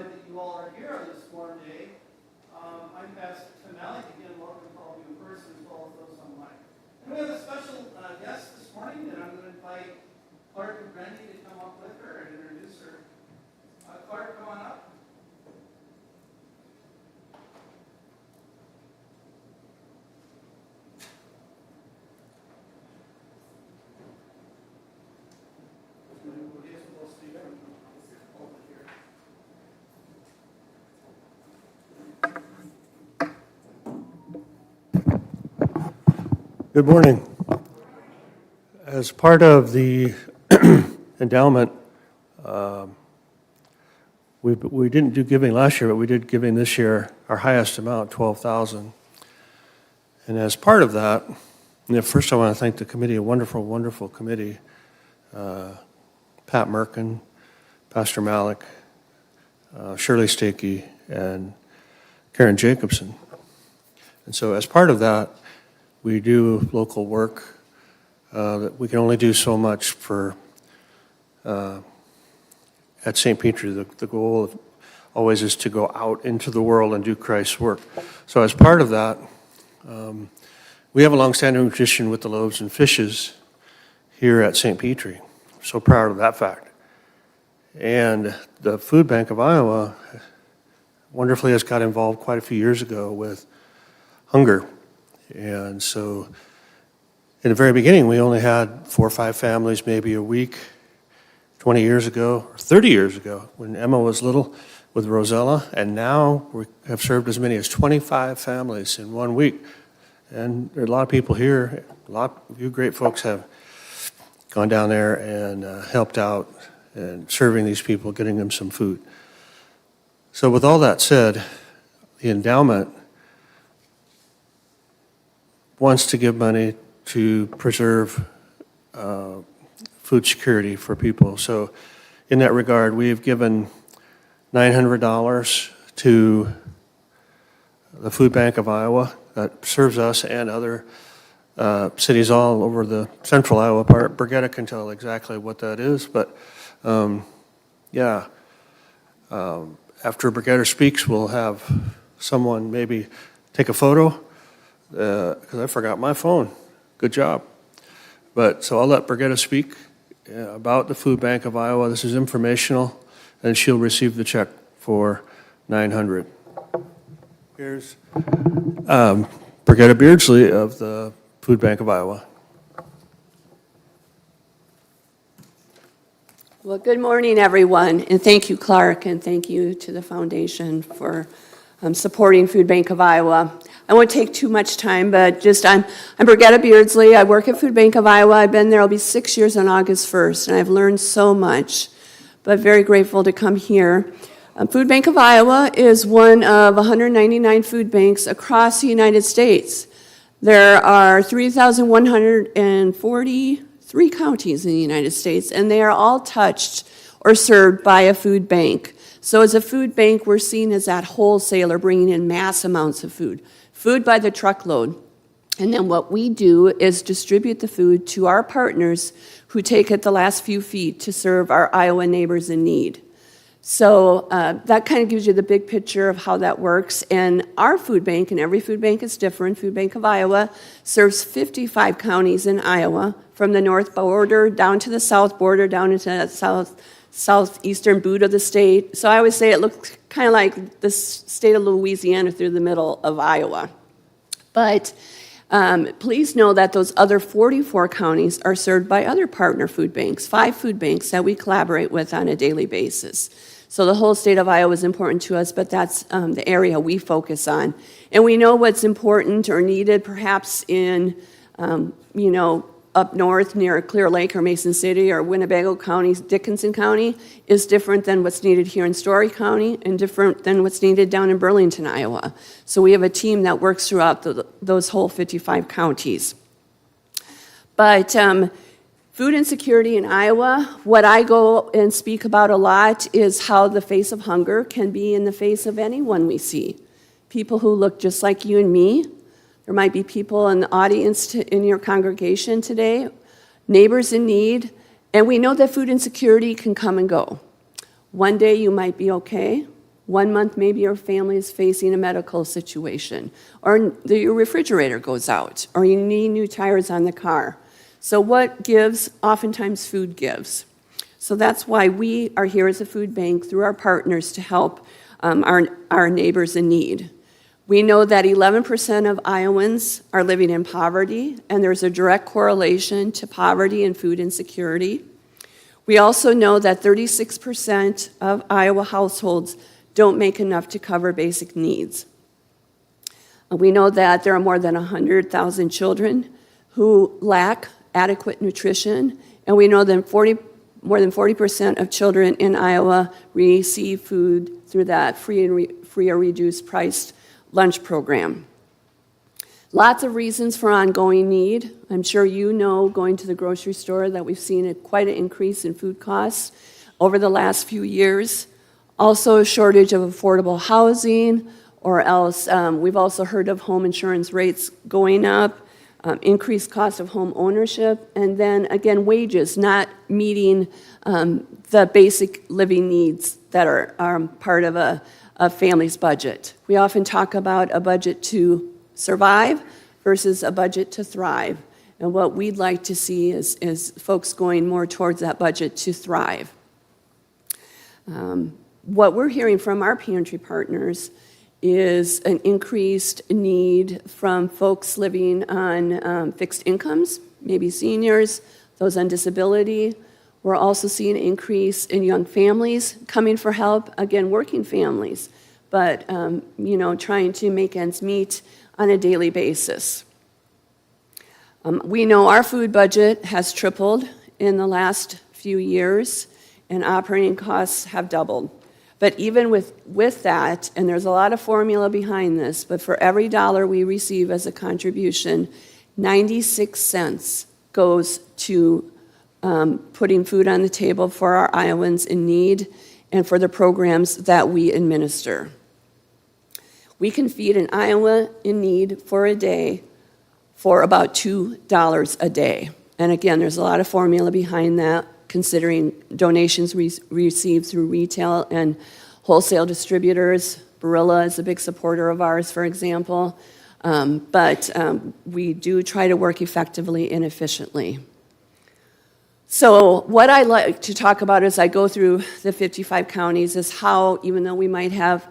delighted that you all are here on this warm day. I'm Pastor Tim Malik. Again, welcome to all of you in person as well as those online. And we have a special guest this morning that I'm going to invite Clark and Brandy to come up with her and introduce her. Clark, come on up. Good morning. As part of the endowment, we didn't do giving last year, but we did giving this year, our highest amount, $12,000. And as part of that, first I want to thank the committee, a wonderful, wonderful committee, Pat Merkin, Pastor Malik, Shirley Stakey, and Karen Jacobson. And so as part of that, we do local work that we can only do so much for at St. Petri. The goal always is to go out into the world and do Christ's work. So as part of that, we have a long-standing tradition with the loaves and fishes here at St. Petri. So proud of that fact. And the Food Bank of Iowa wonderfully has got involved quite a few years ago with hunger. And so in the very beginning, we only had 4 or 5 families, maybe a week, 20 years ago, or 30 years ago, when Emma was little with Rosella. And now we have served as many as 25 families in 1 week. And there are a lot of people here, a lot of you great folks have gone down there and helped out and serving these people, getting them some food. So with all that said, the endowment wants to give money to preserve food security for people. So in that regard, we've given $900 to the Food Bank of Iowa that serves us and other cities all over the central Iowa part. Brigitte can tell exactly what that is, but after Brigitte speaks, we'll have someone maybe take a photo, because I forgot my phone. Good job. But so I'll let Brigitte speak about the Food Bank of Iowa. This is informational, and she'll receive the check for $900. Here's Brigitte Beardsley of the Food Bank of Iowa. Well, good morning, everyone, and thank you, Clark, and thank you to the foundation for supporting Food Bank of Iowa. I won't take too much time, but I'm Brigitte Beardsley. I work at Food Bank of Iowa. I've been there, I'll be 6 years on August 1st, and I've learned so much, but very grateful to come here. Food Bank of Iowa is one of 199 food banks across the United States. There are 3,143 counties in the United States, and they are all touched or served by a food bank. So as a food bank, we're seen as that wholesaler bringing in mass amounts of food by the truckload. And then what we do is distribute the food to our partners who take it the last few feet to serve our Iowa neighbors in need. So that kind of gives you the big picture of how that works. And our food bank, and every food bank is different, Food Bank of Iowa serves 55 counties in Iowa, from the north border down to the south border, down into the southeastern boot of the state. So I always say it looks kind of like the state of Louisiana through the middle of Iowa. But please know that those other 44 counties are served by other partner food banks, 5 food banks that we collaborate with on a daily basis. So the whole state of Iowa is important to us, but that's the area we focus on. And we know what's important or needed perhaps in, up north near Clear Lake or Mason City or Winnebago County, Dickinson County, is different than what's needed here in Story County and different than what's needed down in Burlington, Iowa. So we have a team that works throughout those whole 55 counties. But food insecurity in Iowa, what I go and speak about a lot is how the face of hunger can be in the face of anyone we see. People who look just like you and me. There might be people in the audience in your congregation today, neighbors in need, and we know that food insecurity can come and go. One day you might be okay, 1 month, maybe your family is facing a medical situation, or your refrigerator goes out, or you need new tires on the car. So what gives? Oftentimes food gives. So that's why we are here as a food bank through our partners to help our neighbors in need. We know that 11% of Iowans are living in poverty, and there's a direct correlation to poverty and food insecurity. We also know that 36% of Iowa households don't make enough to cover basic needs. We know that there are more than 100,000 children who lack adequate nutrition, and we know that more than 40% of children in Iowa receive food through that free or reduced priced lunch program. Lots of reasons for ongoing need. I'm sure you know, going to the grocery store, that we've seen quite an increase in food costs over the last few years. Also a shortage of affordable housing, or else we've also heard of home insurance rates going up, increased cost of home ownership, and then again, wages not meeting the basic living needs that are part of a family's budget. We often talk about a budget to survive versus a budget to thrive. And what we'd like to see is folks going more towards that budget to thrive. What we're hearing from our pantry partners is an increased need from folks living on fixed incomes, maybe seniors, those on disability. We're also seeing an increase in young families coming for help, again, working families, but trying to make ends meet on a daily basis. We know our food budget has tripled in the last few years, and operating costs have doubled. But even with that, and there's a lot of formula behind this, but for every dollar we receive as a contribution, 96 cents goes to putting food on the table for our Iowans in need and for the programs that we administer. We can feed an Iowa in need for a day for about $2 a day. And again, there's a lot of formula behind that, considering donations received through retail and wholesale distributors. Barilla is a big supporter of ours, for example. But we do try to work effectively and efficiently. So what I like to talk about as I go through the 55 counties is how, even though we might have